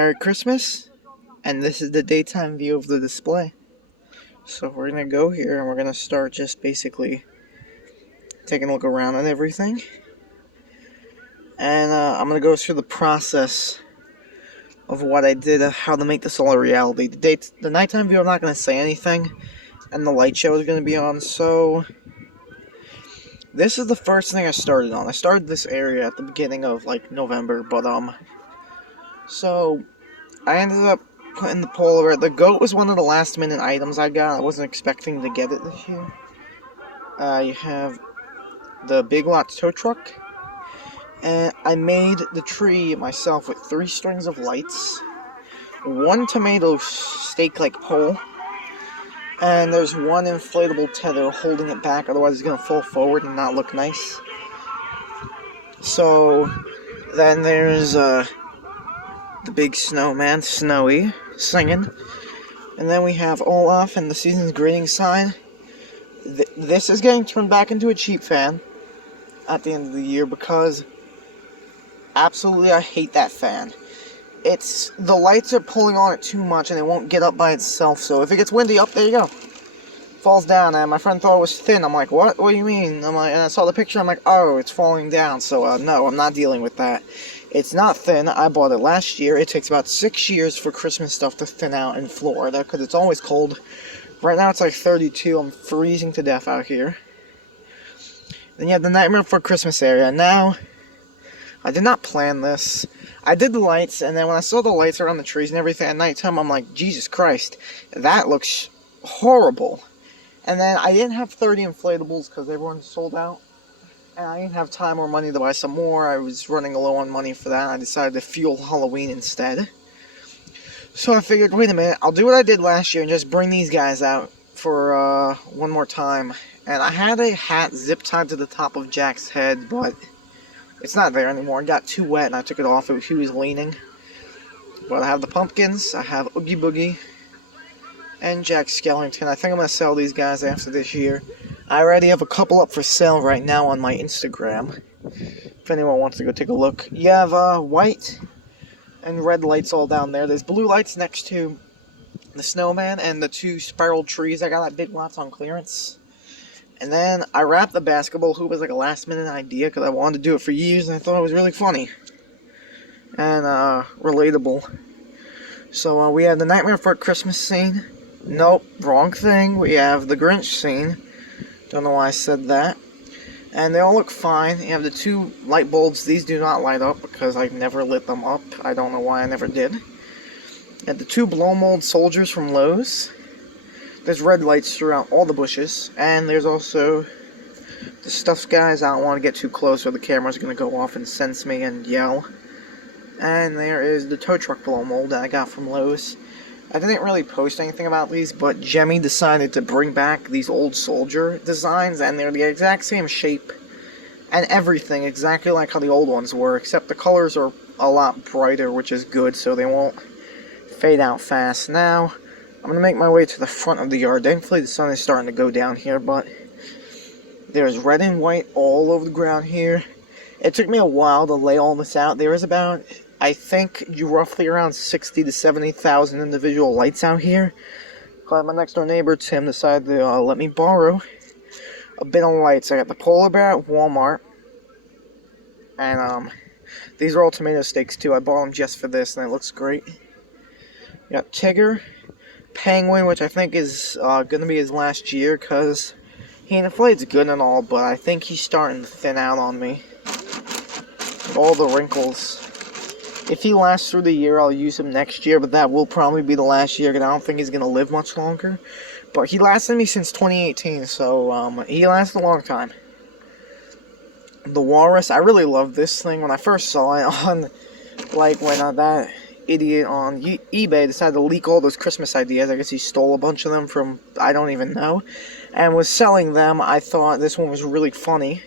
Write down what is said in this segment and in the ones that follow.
Merry Christmas, and this is the daytime view of the display. So we're gonna go here and we're gonna start just basically taking a look around at everything. And I'm gonna go through the process of what I did, how to make this all a reality. The nighttime view, I'm not gonna say anything, and the light show is gonna be on. So this is the first thing I started on. I started this area at the beginning of like November, but so I ended up putting the polar. The goat was one of the last minute items I got. I wasn't expecting to get it this year. You have the Big Lots tow truck. And I made the tree myself with 3 strings of lights, 1 tomato stake-like pole, and there's 1 inflatable tether holding it back, otherwise it's going to fall forward and not look nice. So then there's the big snowman, Snowy, singing. And then we have Olaf and the season's greetings sign. This is getting turned back into a cheap fan at the end of the year because absolutely I hate that fan. The lights are pulling on it too much and it won't get up by itself, so if it gets windy up, there you go. Falls down, and my friend thought it was thin. I'm like, what? What do you mean? And I saw the picture, I'm like, oh, it's falling down, so no, I'm not dealing with that. It's not thin. I bought it last year. It takes about 6 years for Christmas stuff to thin out in Florida, because it's always cold. Right now it's like 32. I'm freezing to death out here. Then you have the Nightmare Before Christmas area. Now, I did not plan this. I did the lights, and then when I saw the lights around the trees and everything at nighttime, I'm like, Jesus Christ, that looks horrible. And then I didn't have 30 inflatables because everyone's sold out. And I didn't have time or money to buy some more. I was running low on money for that. I decided to fuel Halloween instead. So I figured, wait a minute, I'll do what I did last year and just bring these guys out for one more time. And I had a hat zip tied to the top of Jack's head, but it's not there anymore. It got too wet and I took it off. He was leaning. But I have the pumpkins, I have Oogie Boogie, and Jack Skellington. I think I'm going to sell these guys after this year. I already have a couple up for sale right now on my Instagram, if anyone wants to go take a look. You have white and red lights all down there. There's blue lights next to the snowman and the 2 spiral trees I got at Big Lots on clearance. And then I wrapped the basketball hoop as like a last minute idea because I wanted to do it for years and I thought it was really funny and relatable. So we have the Nightmare Before Christmas scene. Nope, wrong thing. We have the Grinch scene. Don't know why I said that. And they all look fine. You have the 2 light bulbs. These do not light up because I've never lit them up. I don't know why I never did. You have the 2 blow mold soldiers from Lowe's. There's red lights throughout all the bushes. And there's also the stuffed guys. I don't want to get too close or the camera's going to go off and sense me and yell. And there is the tow truck blow mold that I got from Lowe's. I didn't really post anything about these, but Jemmy decided to bring back these old soldier designs, and they're the exact same shape and everything, exactly like how the old ones were, except the colors are a lot brighter, which is good, so they won't fade out fast. Now, I'm going to make my way to the front of the yard. Thankfully, the sun is starting to go down here, but there's red and white all over the ground here. It took me a while to lay all this out. There is about, I think, roughly around 60 to 70,000 individual lights out here. But my next door neighbor, Tim, decided to let me borrow a bit of lights. I got the polar bear at Walmart. And these are all tomato stakes too. I bought them just for this and it looks great. You got Tigger, Penguin, which I think is going to be his last year because he inflates good and all, but I think he's starting to thin out on me. All the wrinkles. If he lasts through the year, I'll use him next year, but that will probably be the last year, because I don't think he's going to live much longer. But he lasted me since 2018, so he lasted a long time. The Walrus, I really love this thing. When I first saw it on, like, when that idiot on eBay decided to leak all those Christmas ideas, I guess he stole a bunch of them from, I don't even know, and was selling them, I thought this one was really funny.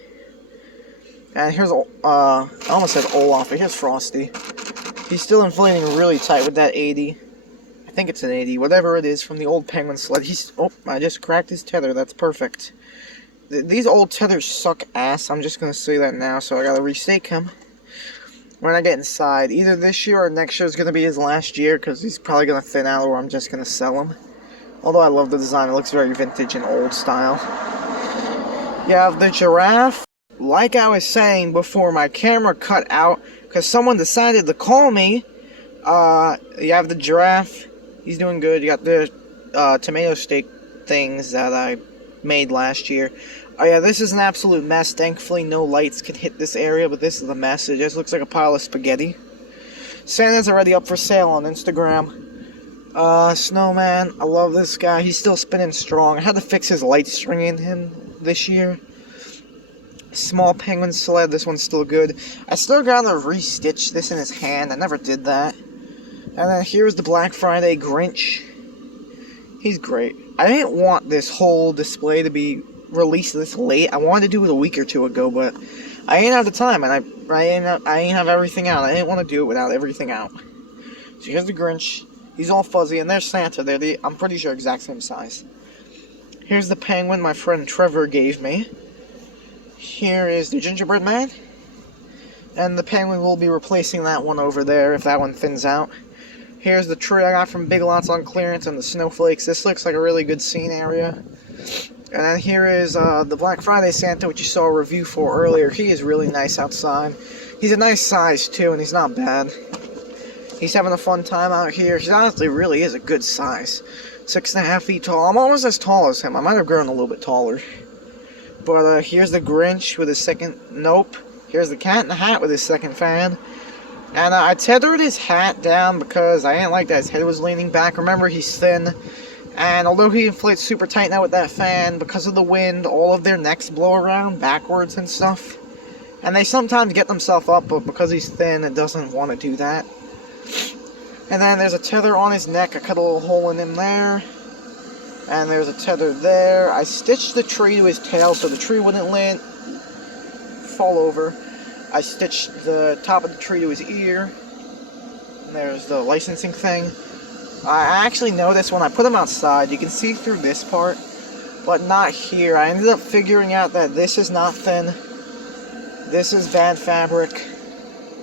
And here's, I almost said Olaf, but here's Frosty. He's still inflating really tight with that 80. I think it's an 80, whatever it is, from the old Penguin sled. Oh, I just cracked his tether, that's perfect. These old tethers suck ass, I'm just gonna say that now, so I gotta restake him. when I get inside. Either this year or next year is going to be his last year, because he's probably going to thin out, or I'm just going to sell him. Although I love the design, it looks very vintage and old style. You have the giraffe. Like I was saying before, my camera cut out because someone decided to call me. You have the giraffe. He's doing good. You got the tomato steak things that I made last year. Oh yeah, this is an absolute mess. Thankfully, no lights can hit this area, but this is a mess. It just looks like a pile of spaghetti. Santa's already up for sale on Instagram. Snowman. I love this guy. He's still spinning strong. I had to fix his light string in him this year. Small penguin sled. This one's still good. I still gotta restitch this in his hand. I never did that. And then here's the Black Friday Grinch. He's great. I didn't want this whole display to be released this late. I wanted to do it a week or two ago, but I ain't have the time, and I ain't have everything out. I didn't want to do it without everything out. So here's the Grinch. He's all fuzzy, and there's Santa. They're I'm pretty sure exact same size. Here's the penguin my friend Trevor gave me. Here is the gingerbread man. And the penguin will be replacing that one over there if that one thins out. Here's the tree I got from Big Lots on clearance and the snowflakes. This looks like a really good scene area. And then here is the Black Friday Santa, which you saw a review for earlier. He is really nice outside. He's a nice size too, and he's not bad. He's having a fun time out here. He honestly really is a good size. 6.5 feet tall. I'm almost as tall as him. I might have grown a little bit taller. But here's the Grinch with his second... Nope. Here's the Cat in the Hat with his second fan. And I tethered his hat down because I didn't like that his head was leaning back. Remember, he's thin. And although he inflates super tight now with that fan, because of the wind, all of their necks blow around backwards and stuff. And they sometimes get themselves up, but because he's thin, it doesn't want to do that. And then there's a tether on his neck. I cut a little hole in him there. And there's a tether there. I stitched the tree to his tail so the tree wouldn't fall over. I stitched the top of the tree to his ear. And there's the licensing thing. I actually noticed when I put him outside, you can see through this part, but not here. I ended up figuring out that this is not thin. This is bad fabric.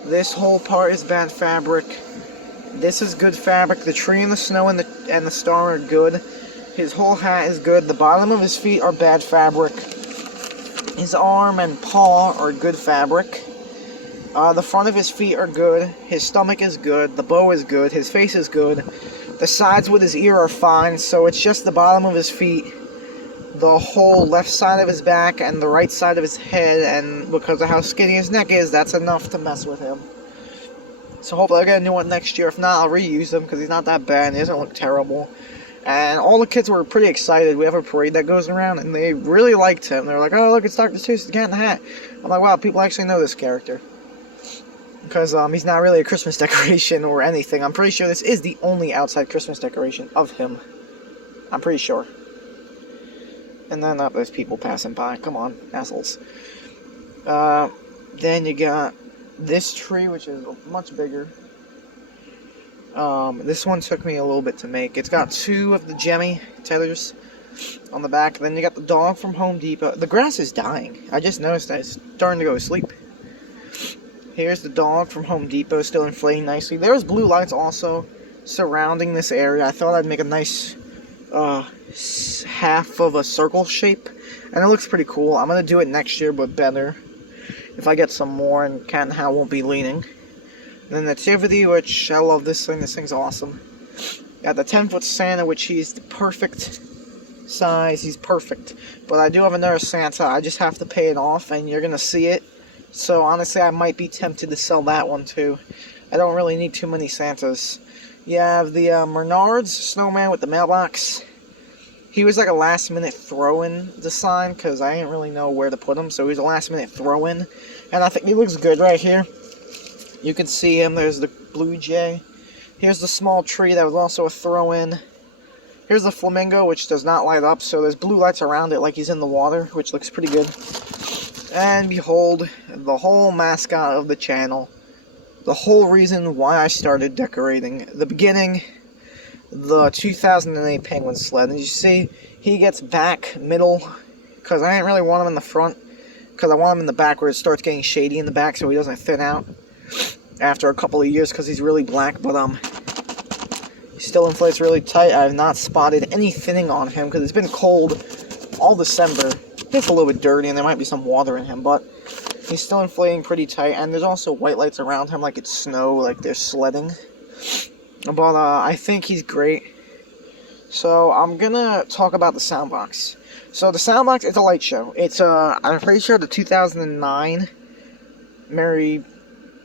This whole part is bad fabric. This is good fabric. The tree and the snow and the star are good. His whole hat is good. The bottom of his feet are bad fabric. His arm and paw are good fabric. The front of his feet are good. His stomach is good. The bow is good. His face is good. The sides with his ear are fine, so it's just the bottom of his feet, the whole left side of his back, and the right side of his head, and because of how skinny his neck is, that's enough to mess with him. So hopefully I'll get a new one next year. If not, I'll reuse him, because he's not that bad, and he doesn't look terrible. And all the kids were pretty excited. We have a parade that goes around, and they really liked him. They're like, oh, look, it's Dr. Seuss, the Cat in the Hat. I'm like, wow, people actually know this character. Because he's not really a Christmas decoration or anything. I'm pretty sure this is the only outside Christmas decoration of him. I'm pretty sure. And then there's people passing by. Come on, assholes. Then you got this tree, which is much bigger. This one took me a little bit to make. It's got 2 of the Jemmy tethers on the back. Then you got the dog from Home Depot. The grass is dying. I just noticed that it's starting to go to sleep. Here's the dog from Home Depot, still inflating nicely. There's blue lights also surrounding this area. I thought I'd make a nice half of a circle shape, and it looks pretty cool. I'm going to do it next year, but better. If I get some more, and Cat and Hat won't be leaning. And then Nativity, which I love this thing. This thing's awesome. Got the 10-foot Santa, which he's the perfect size. He's perfect. But I do have another Santa. I just have to pay it off, and you're going to see it. So honestly, I might be tempted to sell that one too. I don't really need too many Santas. You have the Menards snowman with the mailbox. He was like a last-minute throw-in design because I didn't really know where to put him. So he was a last-minute throw-in. And I think he looks good right here. You can see him. There's the Blue Jay. Here's the small tree that was also a throw-in. Here's the flamingo, which does not light up. So there's blue lights around it like he's in the water, which looks pretty good. And behold, the whole mascot of the channel. The whole reason why I started decorating. The beginning, the 2008 penguin sled. And you see, he gets back, middle, because I didn't really want him in the front. Because I want him in the back where it starts getting shady in the back so he doesn't thin out. after a couple of years because he's really black, but he still inflates really tight. I have not spotted any thinning on him because it's been cold all December. It's a little bit dirty and there might be some water in him, but he's still inflating pretty tight, and there's also white lights around him like it's snow, like they're sledding. But I think he's great. So I'm gonna talk about the Soundbox. So the Soundbox, it's a light show. It's I'm pretty sure the 2009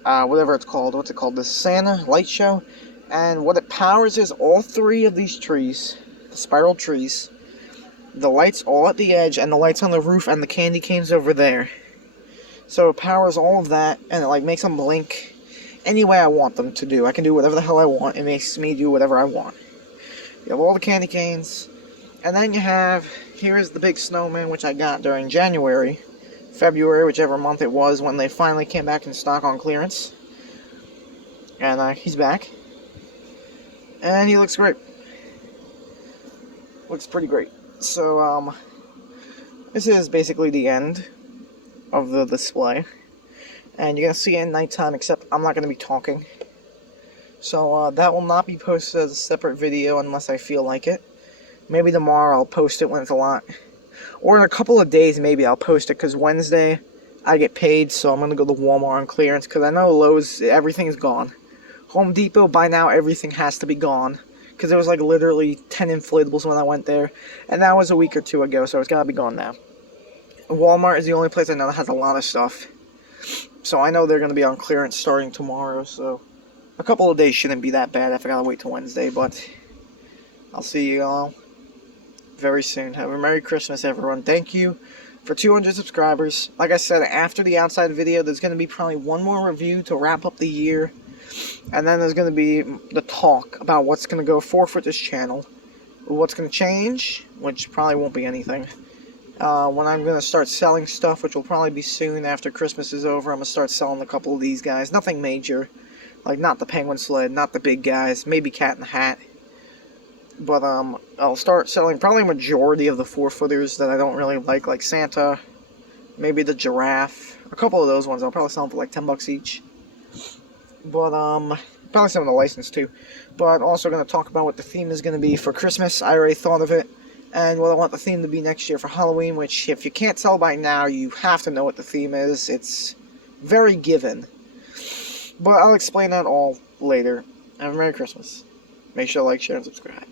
whatever it's called, what's it called, the Santa light show. And what it powers is all three of these trees, the spiral trees, the lights all at the edge, and the lights on the roof, and the candy canes over there. So it powers all of that, and it like makes them blink any way I want them to do. I can do whatever the hell I want. It makes me do whatever I want. You have all the candy canes, and then you have, here's the big snowman, which I got during January, February, whichever month it was, when they finally came back in stock on clearance. And he's back. And he looks great. Looks pretty great. So, this is basically the end of the display. And you're going to see it at nighttime, except I'm not going to be talking. So, that will not be posted as a separate video unless I feel like it. Maybe tomorrow I'll post it when it's a lot. Or in a couple of days, maybe I'll post it, because Wednesday I get paid, so I'm going to go to Walmart on clearance, because I know Lowe's, everything is gone. Home Depot, by now, everything has to be gone, because there was like literally 10 inflatables when I went there, and that was a week or two ago, so it's got to be gone now. Walmart is the only place I know that has a lot of stuff, so I know they're going to be on clearance starting tomorrow, so a couple of days shouldn't be that bad if I got to wait till Wednesday, but I'll see you all very soon. Have a Merry Christmas, everyone. Thank you for 200 subscribers. Like I said, after the outside video, there's going to be probably one more review to wrap up the year. And then there's going to be the talk about what's going to go forward for this channel. What's going to change, which probably won't be anything. When I'm going to start selling stuff, which will probably be soon after Christmas is over, I'm going to start selling a couple of these guys. Nothing major. Like, not the penguin sled, not the big guys. Maybe Cat in the Hat. But, I'll start selling probably a majority of the 4-footers that I don't really like Santa, maybe the giraffe, a couple of those ones. I'll probably sell them for like $10 each. But, probably some of the license too. But also going to talk about what the theme is going to be for Christmas. I already thought of it. And what I want the theme to be next year for Halloween, which if you can't tell by now, you have to know what the theme is. It's very given. But I'll explain that all later. Have a Merry Christmas. Make sure to like, share, and subscribe.